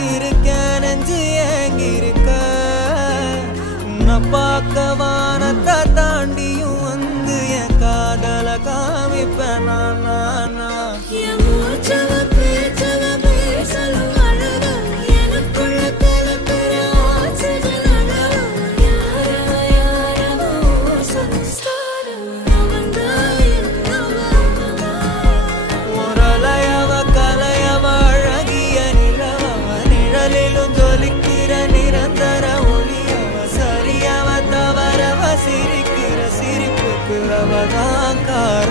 காத்திருக்கேன் நெஞ்சு ஏங்கிருக்க உன்னை பார்க்க வானத்தை தாண்டியும் வந்து என் காதல காமிப்பேன் நான் சிரிக்கிற சிரிப்புக்கு அவதான் காரணம்.